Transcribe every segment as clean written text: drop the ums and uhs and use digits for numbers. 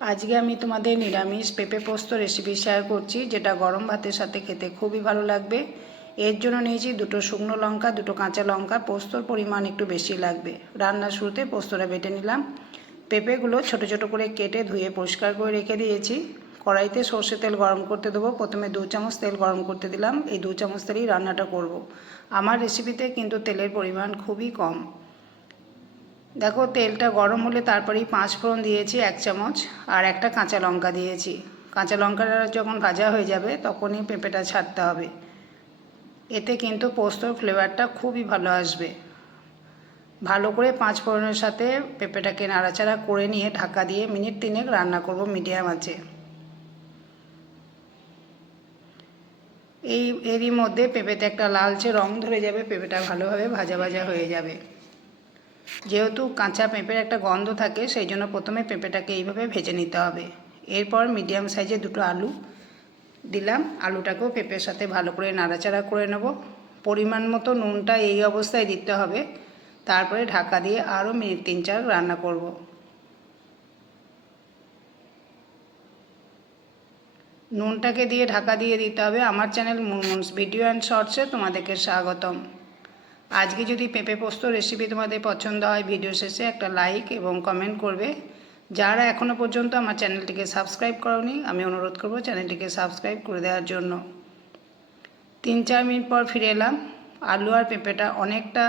আজকে আমি তোমাদের নিরামিষ পেঁপে পোস্ত রেসিপি শেয়ার করছি, যেটা গরম ভাতের সাথে খেতে খুবই ভালো লাগবে। এর জন্য নিয়েছি 2টো শুকনো লঙ্কা, 2টো কাঁচা লঙ্কা। পোস্তর পরিমাণ একটু বেশি লাগবে। রান্নার শুরুতে পোস্তটা বেটে নিলাম। পেঁপেগুলো ছোট ছোট করে কেটে ধুয়ে পরিষ্কার করে রেখে দিয়েছি। কড়াইতে সর্ষে তেল গরম করতে দেবো। প্রথমে 2 চামচ তেল গরম করতে দিলাম। এই 2 চামচ তেলেই রান্নাটা করব। আমার রেসিপিতে কিন্তু তেলের পরিমাণ খুবই কম। দেখো, তেলটা গরম হলে তারপরেই 5 ফোড়ন দিয়েছি 1 চামচ, আর একটা কাঁচা লঙ্কা দিয়েছি। কাঁচা লঙ্কাটা যখন ভাজা হয়ে যাবে তখনই পেঁপেটা ছাড়তে হবে। এতে কিন্তু পোস্তর ফ্লেভারটা খুবই ভালো আসবে। ভালো করে 5 ফোড়নের সাথে পেঁপেটাকে নাড়াচাড়া করে নিয়ে ঢাকা দিয়ে মিনিট 3 রান্না করব মিডিয়াম আঁচে। এরই মধ্যে পেঁপেতে একটা লালচে রং ধরে যাবে, পেঁপেটা ভালোভাবে ভাজা ভাজা হয়ে যাবে। যেহেতু কাঁচা পেঁপের একটা গন্ধ থাকে, সেই জন্য প্রথমে পেঁপেটাকে এইভাবে ভেজে নিতে হবে। এরপর মিডিয়াম সাইজে 2টো আলু দিলাম। আলুটাকেও পেঁপের সাথে ভালো করে নাড়াচাড়া করে নেব। পরিমাণ মতো নুনটা এই অবস্থায় দিতে হবে। তারপরে ঢাকা দিয়ে আরও মিনিট 3-4 রান্না করব। নুনটাকে দিয়ে ঢাকা দিয়ে দিতে হবে। আমার চ্যানেল মুনমুনস ভিডিও অ্যান্ড শর্টসে তোমাদেরকে স্বাগতম। আজকে যদি পেঁপে পোস্ত রেসিপি তোমাদের পছন্দ হয়, ভিডিও শেষে একটা লাইক এবং কমেন্ট করবে। যারা এখনও পর্যন্ত আমার চ্যানেলটিকে সাবস্ক্রাইব করোনি, আমি অনুরোধ করব চ্যানেলটিকে সাবস্ক্রাইব করে দেওয়ার জন্য। 3-4 মিনিট পর ফিরে এলাম। আলু আর পেঁপেটা অনেকটা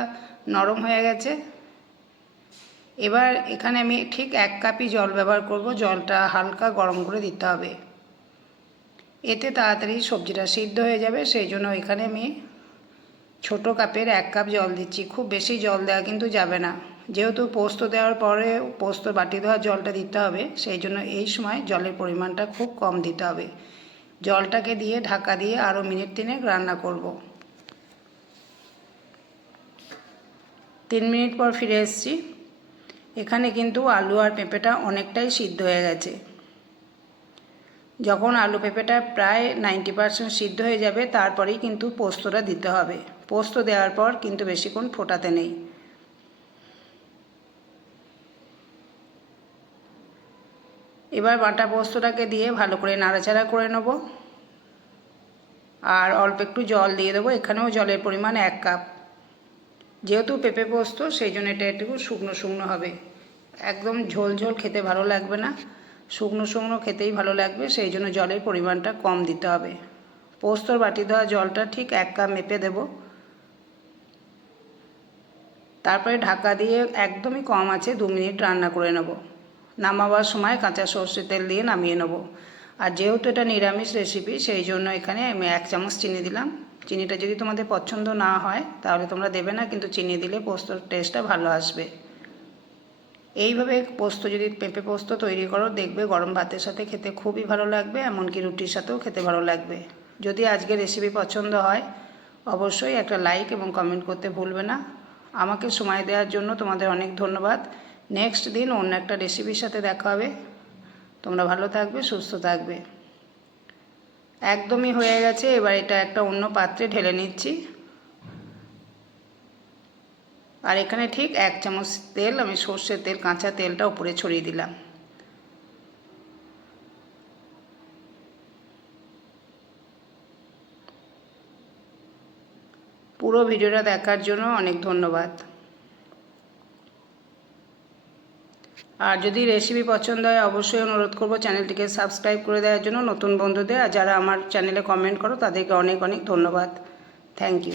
নরম হয়ে গেছে। এবার এখানে আমি ঠিক 1 কাপই জল ব্যবহার করব। জলটা হালকা গরম করে দিতে হবে। এতে তাড়াতাড়ি সবজিটা সিদ্ধ হয়ে যাবে। সেই জন্য এখানে আমি ছোট কাপের 1 কাপ জল দিচ্ছি। খুব বেশি জল দেওয়া কিন্তু যাবে না, যেহেতু পোস্ত দেওয়ার পরে পোস্ত বাটি দেওয়ার জলটা দিতে হবে। সেই জন্য এই সময় জলের পরিমাণটা খুব কম দিতে হবে। জলটাকে দিয়ে ঢাকা দিয়ে আরও মিনিট 3 রান্না করব। 3 মিনিট পর ফিরে এসেছি। এখানে কিন্তু আলু আর পেঁপেটা অনেকটাই সিদ্ধ হয়ে গেছে। যখন আলু পেঁপেটা প্রায় 90% সিদ্ধ হয়ে যাবে, তারপরেই কিন্তু পোস্তটা দিতে হবে। পোস্ত দেওয়ার পর কিন্তু বেশিক্ষণ ফোটাতে নেই। এবার বাটা পোস্তটাকে দিয়ে ভালো করে নাড়াচাড়া করে নেব। আর অল্প একটু জল দিয়ে দেবো। এখানেও জলের পরিমাণ 1 কাপ। যেহেতু পেঁপে পোস্ত, সেই জন্য এটা একটু শুকনো শুকনো হবে। একদম ঝোল ঝোল খেতে ভালো লাগবে না, শুকনো শুকনো খেতেই ভালো লাগবে। সেই জন্য জলের পরিমাণটা কম দিতে হবে। পোস্তর বাটি দেওয়া জলটা ঠিক 1 কাপ মেপে দেব। তারপরে ঢাকা দিয়ে একদমই কম আছে 2 মিনিট রান্না করে নেব। নামাবার সময় কাঁচা সর্ষের তেল দিয়ে নামিয়ে নেব। আর যেহেতু এটা নিরামিষ রেসিপি, সেই জন্য এখানে আমি 1 চামচ চিনি দিলাম। চিনিটা যদি তোমাদের পছন্দ না হয় তাহলে তোমরা দেবে না, কিন্তু চিনি দিলে পোস্তর টেস্টটা ভালো আসবে। এইভাবে পোস্ত যদি পেঁপে পোস্ত তৈরি করো, দেখবে গরম ভাতের সাথে খেতে খুবই ভালো লাগবে, এমনকি রুটির সাথেও খেতে ভালো লাগবে। যদি আজকের রেসিপি পছন্দ হয়, অবশ্যই একটা লাইক এবং কমেন্ট করতে ভুলবে না। আমাকে সময় দেওয়ার জন্য তোমাদের অনেক ধন্যবাদ। নেক্সট দিন অন্য একটা রেসিপির সাথে দেখা হবে। তোমরা ভালো থাকবে, সুস্থ থাকবে। একদমই হয়ে গেছে। এবার এটা একটা অন্য পাত্রে ঢেলে নিচ্ছি। আর এখানে ঠিক 1 চামচ তেল, আমি সর্ষের তেল, কাঁচা তেলটা উপরে ছড়িয়ে দিলাম। পুরো ভিডিওটা দেখার জন্য অনেক ধন্যবাদ। আর যদি রেসিপি পছন্দ হয়, অবশ্যই অনুরোধ করব চ্যানেলটিকে সাবস্ক্রাইব করে দেওয়ার জন্য নতুন বন্ধুদের। আর যারা আমার চ্যানেলে কমেন্ট করো, তাদেরকে অনেক অনেক ধন্যবাদ। Thank you.